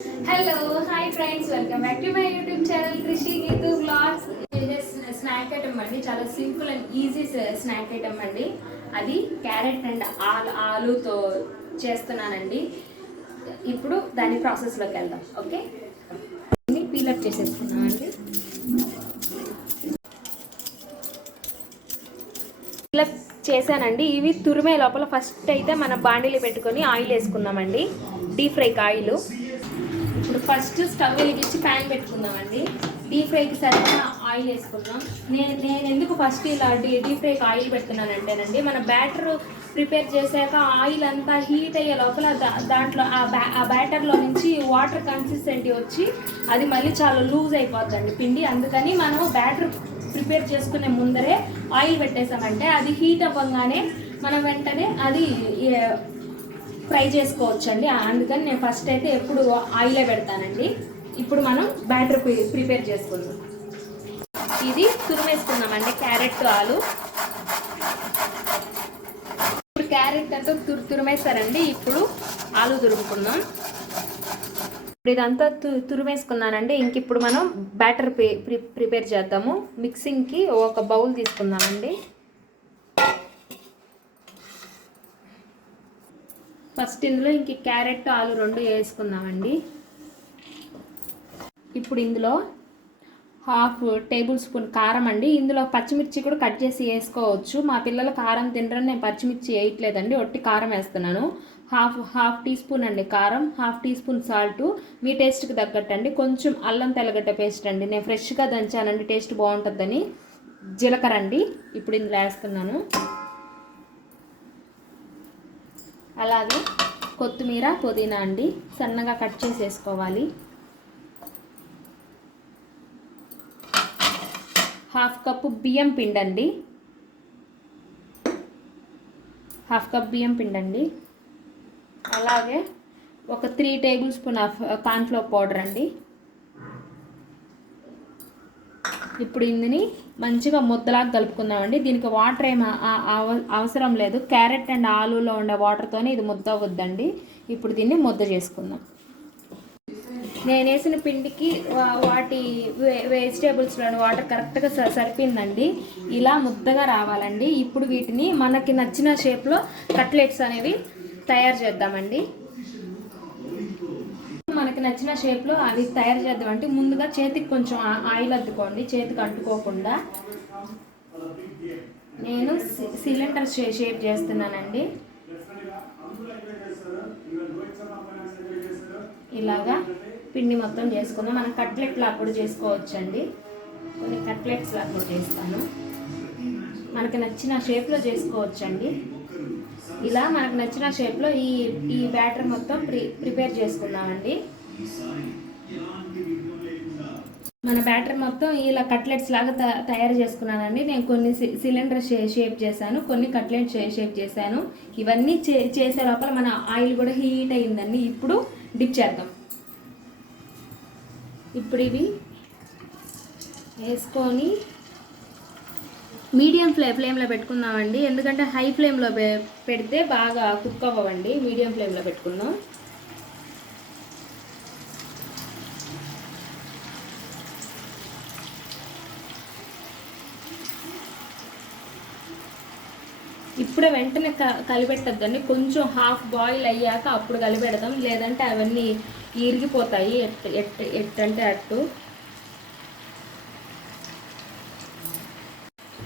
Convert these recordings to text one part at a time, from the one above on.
Hello hi friends welcome back to my YouTube channel Krishi Geetu vlogs snack item అండి చాలా simple and easy snack item అండి అది carrot and ఆలుతో చేస్తున్నానండి ఇప్పుడు దాని ప్రాసెస్లోకి వెళ్దాం ఓకే పీలప్ చేసేసుకున్నామండి పీలప్ చేశానండి ఇవి తురిమే లోపల ఫస్ట్ అయితే మన బాండీలు పెట్టుకొని ఆయిల్ వేసుకుందామండి డీప్ ఫ్రైకి ఆయిల్ ఇప్పుడు ఫస్ట్ స్టవ్ వెలిగించి ప్యాన్ పెట్టుకుందామండి డీప్ ఫ్రైకి సరిపడా ఆయిల్ వేసుకుందాం నేను ఎందుకు ఫస్ట్ ఇలా డీప్ ఫ్రైకి ఆయిల్ పెడుతున్నానంటేనండి మన బ్యాటర్ ప్రిపేర్ చేశాక ఆయిల్ అంతా హీట్ అయ్యే లోపల దాంట్లో ఆ బ్యాటర్లో నుంచి వాటర్ కన్సిస్టెంటీ వచ్చి అది మళ్ళీ చాలా లూజ్ అయిపోద్దండి పిండి అందుకని మనం బ్యాటర్ ప్రిపేర్ చేసుకునే ముందరే ఆయిల్ పెట్టేసామంటే అది హీట్ అవ్వగానే మనం వెంటనే అది ఫ్రై చేసుకోవచ్చండి అందుకని నేను ఫస్ట్ అయితే ఎప్పుడు ఆయిలే పెడతానండి ఇప్పుడు మనం బ్యాటర్ ప్రిపేర్ చేసుకుందాం ఇది తురిమేసుకుందామండి క్యారెట్ ఆలు ఇప్పుడు క్యారెట్ అంతా తురిమేస్తారండి ఇప్పుడు ఆలు తురుముకుందాం ఇప్పుడు ఇదంతా తురిమేసుకున్నానండి ఇంక ఇప్పుడు మనం బ్యాటర్ ప్రిపేర్ చేద్దాము మిక్సింగ్కి ఒక బౌల్ తీసుకుందామండి ఫస్ట్ ఇందులో ఇంక క్యారెట్ ఆలు రెండు వేసుకుందామండి ఇప్పుడు ఇందులో హాఫ్ టేబుల్ స్పూన్ కారం అండి ఇందులో పచ్చిమిర్చి కూడా కట్ చేసి వేసుకోవచ్చు మా పిల్లలు కారం తినరని నేను పచ్చిమిర్చి వేయట్లేదండి ఒట్టి కారం వేస్తున్నాను హాఫ్ టీ స్పూన్ అండి కారం హాఫ్ టీ స్పూన్ సాల్ట్ మీ టేస్ట్కి తగ్గట్టు అండి కొంచెం అల్లం తెల్లగడ్డ పేస్ట్ అండి నేను ఫ్రెష్గా దంచానండి టేస్ట్ బాగుంటుందని జీలకర్ర అండి ఇప్పుడు ఇందులో వేస్తున్నాను అలాగే కొత్తిమీర పుదీనా అండి సన్నగా కట్ చేసి వేసుకోవాలి హాఫ్ కప్పు బియ్యం పిండి అండి హాఫ్ కప్ బియ్యం పిండి అండి అలాగే ఒక 3 table spoon of cornflour powder అండి ఇప్పుడు ఇందుని మంచిగా ముద్దలాగా కలుపుకుందామండి దీనికి వాటర్ ఏం అవసరం లేదు క్యారెట్ అండ్ ఆలూలో ఉండే వాటర్తోనే ఇది ముద్ద అవుద్దండి ఇప్పుడు దీన్ని ముద్ద చేసుకుందాం నేను వేసిన పిండికి వాటి వెజిటేబుల్స్లోని వాటర్ కరెక్ట్గా సరిపోయిందండి ఇలా ముద్దగా రావాలండి ఇప్పుడు వీటిని మనకి నచ్చిన షేప్లో కట్లెట్స్ అనేవి తయారు చేద్దామండి మనకి నచ్చిన షేప్లో అవి తయారు చేద్దామంటే ముందుగా చేతికి కొంచెం ఆయిల్ అద్దుకోండి చేతికి అంటుకోకుండా నేను సిలిండర్ షేప్ చేస్తున్నానండి ఇలాగా పిండి మొత్తం చేసుకుందాం మనం కట్లెట్ లాగా కూడా చేసుకోవచ్చండి కొన్ని కట్లెట్స్ లాగా కూడా చేస్తాను మనకి నచ్చిన షేప్లో చేసుకోవచ్చండి ఇలా మనకు నచ్చిన షేప్లో ఈ బ్యాటర్ మొత్తం ప్రిపేర్ చేసుకుందామండి మన బ్యాటర్ మొత్తం ఇలా కట్లెట్స్ లాగా తయారు చేసుకున్నానండి నేను కొన్ని సిలిండర్ షేప్ చేశాను కొన్ని కట్లెట్ షేప్ చేశాను ఇవన్నీ చేసే లోపల మన ఆయిల్ కూడా హీట్ అయిందండి ఇప్పుడు డిప్ చేద్దాం ఇప్పుడు ఇవి వేసుకొని మీడియం ఫ్లేమ్లో పెట్టుకుందామండి ఎందుకంటే హై ఫ్లేమ్లో పెడితే బాగా కుక్ అవ్వండి మీడియం ఫ్లేమ్లో పెట్టుకుందాం ఇప్పుడే వెంటనే కలిపెట్టద్దండి కొంచెం హాఫ్ బాయిల్ అయ్యాక అప్పుడు కలిపెడదాం లేదంటే అవన్నీ ఇరిగిపోతాయి ఎట్టంటే అట్టు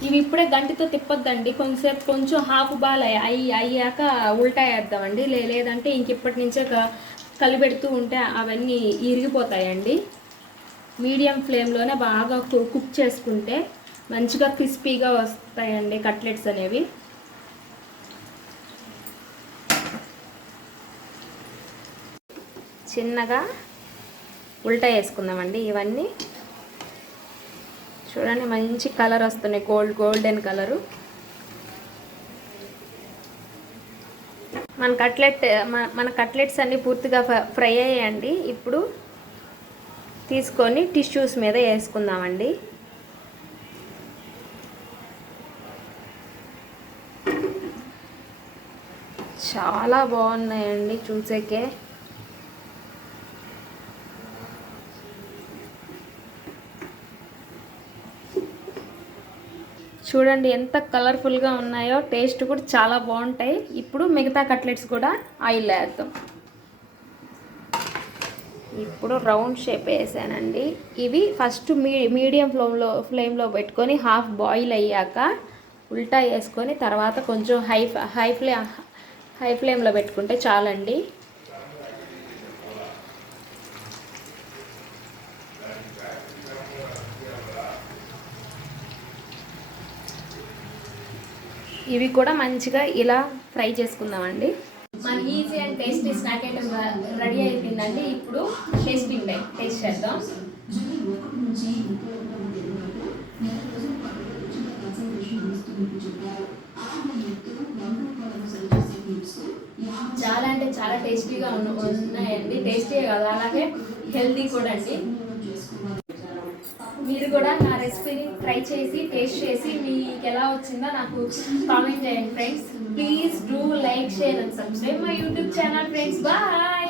ఇవి ఇప్పుడే గంటితో తిప్పొద్దండి కొంచెం హాఫ్ బాల్ అయ్యాక ఉల్టా వేద్దామండి లేదంటే ఇంక ఇప్పటి నుంచే కలిపెడుతూ ఉంటే అవన్నీ ఇరిగిపోతాయండి మీడియం ఫ్లేమ్లోనే బాగా కుక్ చేసుకుంటే మంచిగా క్రిస్పీగా వస్తాయండి కట్లెట్స్ అనేవి చిన్నగా ఉల్టా వేసుకుందామండి ఇవన్నీ చూడండి మంచి కలర్ వస్తున్నాయి గోల్డెన్ కలరు మన కట్లెట్స్ అన్నీ పూర్తిగా ఫ్రై అయ్యాయండి ఇప్పుడు తీసుకొని టిష్యూస్ మీద వేసుకుందామండి చాలా బాగున్నాయండి చూసేకే చూడండి ఎంత కలర్ఫుల్గా ఉన్నాయో, టేస్ట్ కూడా చాలా బాగుంటాయి. ఇప్పుడు మిగతా కట్లెట్స్ కూడా ఆయిల్ వేద్దాం. ఇప్పుడు రౌండ్ షేప్ వేసానండి. ఇవి ఫస్ట్ మీడియం ఫ్లేమ్లో పెట్టుకొని హాఫ్ బాయిల్ అయ్యాక ఉల్టా వేసుకొని తర్వాత కొంచెం హై ఫ్లేమ్లో పెట్టుకుంటే చాలండి. ఇవి కూడా మంచిగా ఇలా ఫ్రై చేసుకుందామండి. మన easy and tasty snack item ready అయిపోయిందండి. ఇప్పుడు టేస్టింగ్ టైం, టేస్ట్ చేద్దాం. చాలా అంటే చాలా టేస్టీగా ఉన్నాయండి. టేస్టీగా కాదు, అలాగే హెల్తీ కూడా అండి. మీరు కూడా నా రెసిపీని ట్రై చేసి టేస్ట్ చేసి మీకు ఎలా వచ్చిందో నాకు కామెంట్ చేయండి friends. Please do like, share and subscribe my YouTube channel friends. Bye.